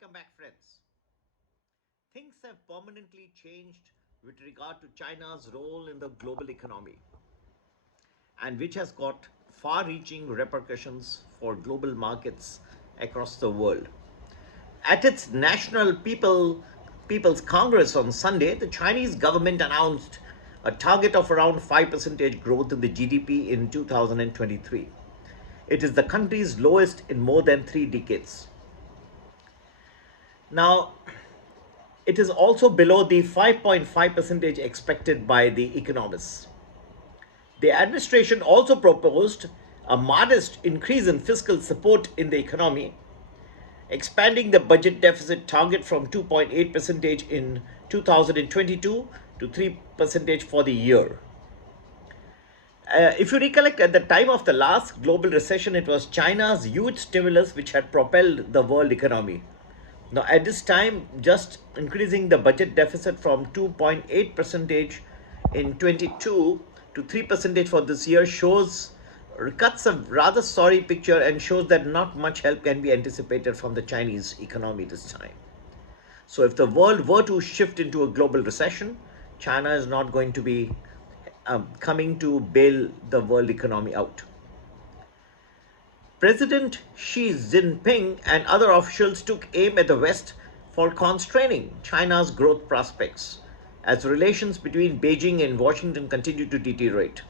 Welcome back, friends. Things have permanently changed with regard to China's role in the global economy, and which has got far reaching repercussions for global markets across the world. At its People's Congress on Sunday, the Chinese government announced a target of around 5% growth in the GDP in 2023. It is the country's lowest in more than 3 decades. Now, it is also below the 5.5 percentage expected by the economists. The administration also proposed a modest increase in fiscal support in the economy, expanding the budget deficit target from 2.8 percentage in 2022 to 3 percentage for the year. If you recollect, at the time of the last global recession, it was China's huge stimulus which had propelled the world economy. Now, at this time, just increasing the budget deficit from 2.8 percentage in 22 to 3 percentage for this year cuts a rather sorry picture and shows that not much help can be anticipated from the Chinese economy this time. So, if the world were to shift into a global recession, China is not going to be coming to bail the world economy out. President Xi Jinping and other officials took aim at the West for constraining China's growth prospects as relations between Beijing and Washington continue to deteriorate.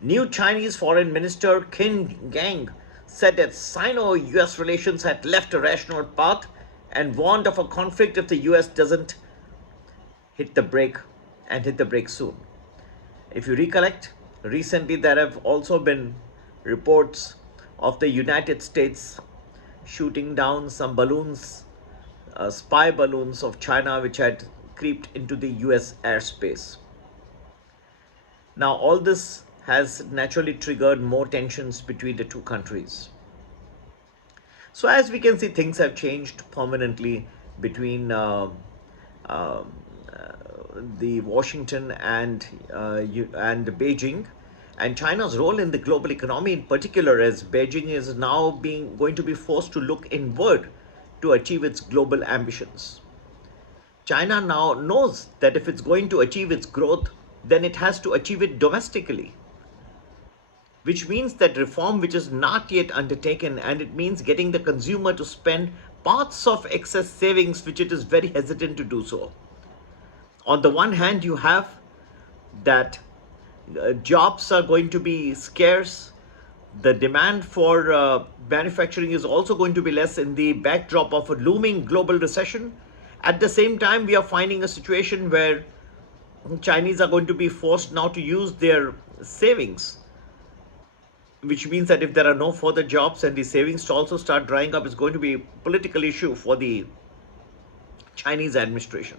New Chinese Foreign Minister Qin Gang said that Sino-US relations had left a rational path and warned of a conflict if the US doesn't hit the brake and hit the brake soon. If you recollect, recently there have also been reports of the United States shooting down some balloons, spy balloons of China, which had creeped into the US airspace. Now, all this has naturally triggered more tensions between the two countries. So, as we can see, things have changed permanently between uh, the Washington and Beijing, and China's role in the global economy in particular, as Beijing is now being going to be forced to look inward to achieve its global ambitions. China now knows that if it's going to achieve its growth, then it has to achieve it domestically, which means that reform which is not yet undertaken, and it means getting the consumer to spend parts of excess savings which it is very hesitant to do so. On the one hand, you have that jobs are going to be scarce. The demand for manufacturing is also going to be less in the backdrop of a looming global recession. At the same time, we are finding a situation where Chinese are going to be forced now to use their savings, which means that if there are no further jobs and the savings to also start drying up, is going to be a political issue for the Chinese administration.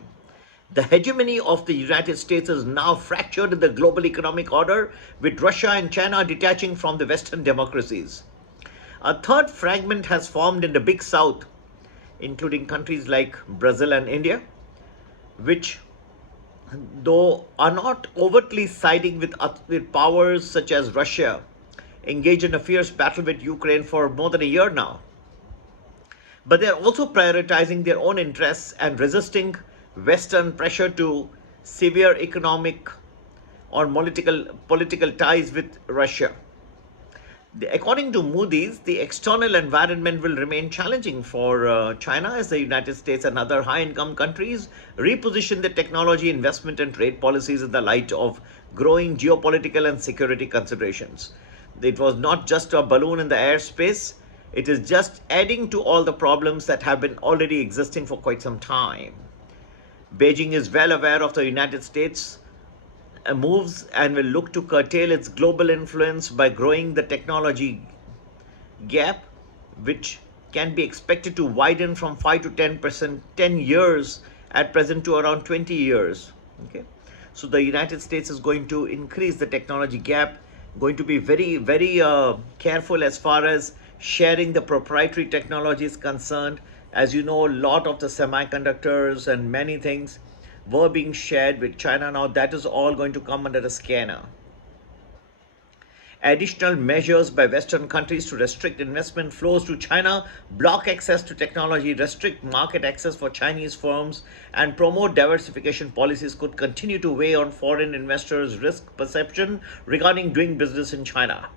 The hegemony of the United States is now fractured in the global economic order, with Russia and China detaching from the Western democracies. A third fragment has formed in the Big South, including countries like Brazil and India, which, though are not overtly siding with powers such as Russia, engage in a fierce battle with Ukraine for more than a year now. But they are also prioritizing their own interests and resisting Western pressure to severe economic or political ties with Russia. According to Moody's, the external environment will remain challenging for China as the United States and other high income countries reposition their technology, investment, and trade policies in the light of growing geopolitical and security considerations. It was not just a balloon in the airspace, it is just adding to all the problems that have been already existing for quite some time. Beijing is well aware of the United States moves and will look to curtail its global influence by growing the technology gap, which can be expected to widen from 5 to 10%, 10 years at present to around 20 years. Okay, so the United States is going to increase the technology gap, going to be very careful as far as sharing the proprietary technology is concerned. As you know, a lot of the semiconductors and many things were being shared with China. Now that is all going to come under a scanner. Additional measures by Western countries to restrict investment flows to China, block access to technology, restrict market access for Chinese firms, and promote diversification policies could continue to weigh on foreign investors' risk perception regarding doing business in China.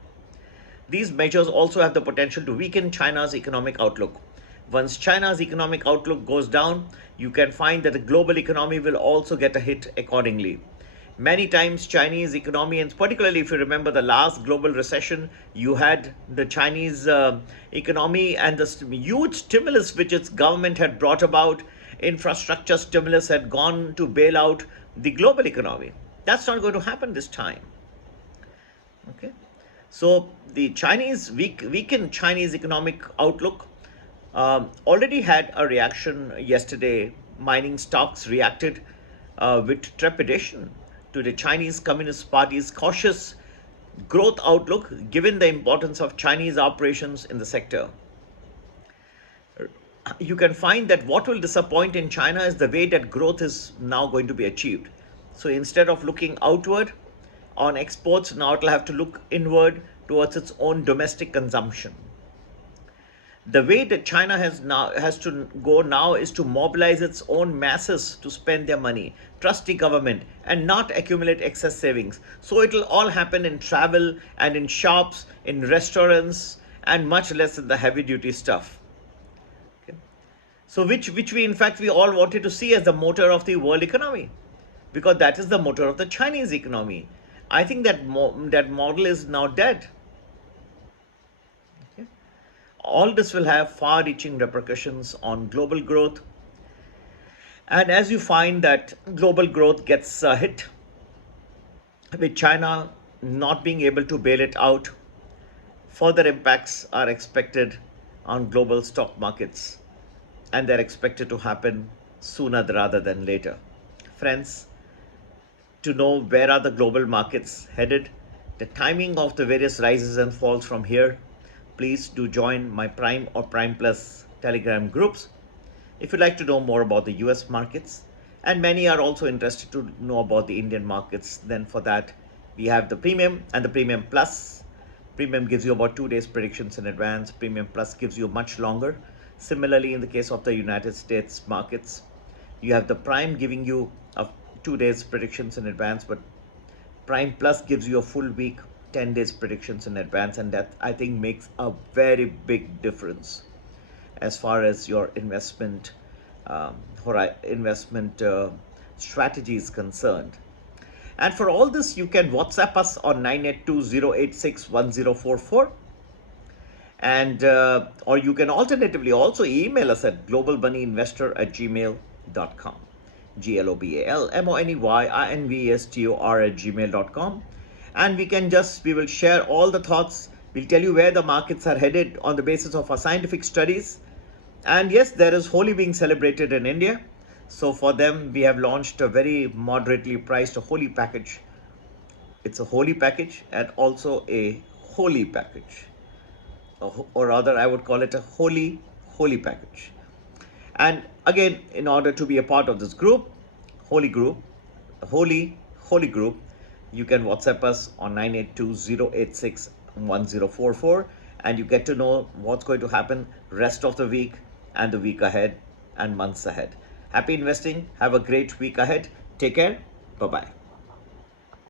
These measures also have the potential to weaken China's economic outlook. Once China's economic outlook goes down, you can find that the global economy will also get a hit accordingly. Many times Chinese economy, and particularly if you remember the last global recession, you had the Chinese economy and the huge stimulus which its government had brought about, infrastructure stimulus had gone to bail out the global economy. That's not going to happen this time. Okay, so the weakened Chinese economic outlook already had a reaction yesterday. Mining stocks reacted with trepidation to the Chinese Communist Party's cautious growth outlook, given the importance of Chinese operations in the sector. You can find that what will disappoint in China is the way that growth is now going to be achieved. So instead of looking outward on exports, now it will have to look inward towards its own domestic consumption. The way that China has to go now is to mobilize its own masses to spend their money, trust the government, and not accumulate excess savings. So it will all happen in travel and in shops, in restaurants, and much less in the heavy duty stuff. Okay. So which we all wanted to see as the motor of the world economy, because that is the motor of the Chinese economy. I think that that model is now dead. All this will have far-reaching repercussions on global growth. And as you find that global growth gets hit, with China not being able to bail it out, further impacts are expected on global stock markets, and they're expected to happen sooner rather than later. Friends, to know where are the global markets headed, the timing of the various rises and falls from here, please do join my Prime or Prime Plus Telegram groups. If you'd like to know more about the US markets, and many are also interested to know about the Indian markets, then for that we have the Premium and the Premium Plus. Premium gives you about 2 days predictions in advance. Premium Plus gives you much longer. Similarly, in the case of the United States markets, you have the Prime giving you 2 days predictions in advance, but Prime Plus gives you a full week, 10 days predictions in advance, and that I think makes a very big difference as far as your investment strategy is concerned. And for all this, you can WhatsApp us on 982-086-1044, and or you can alternatively also email us at globalmoneyinvestor@gmail.com, globalmoneyinvestor@gmail.com. And we will share all the thoughts. We'll tell you where the markets are headed on the basis of our scientific studies. And yes, there is Holi being celebrated in India. So for them, we have launched a very moderately priced Holi package. It's a Holi package and also a Holi package. Or rather, I would call it a Holi package. And again, in order to be a part of this group, Holi group, you can WhatsApp us on 982-086-1044, and you get to know what's going to happen rest of the week and the week ahead and months ahead. Happy investing. Have a great week ahead. Take care. Bye-bye.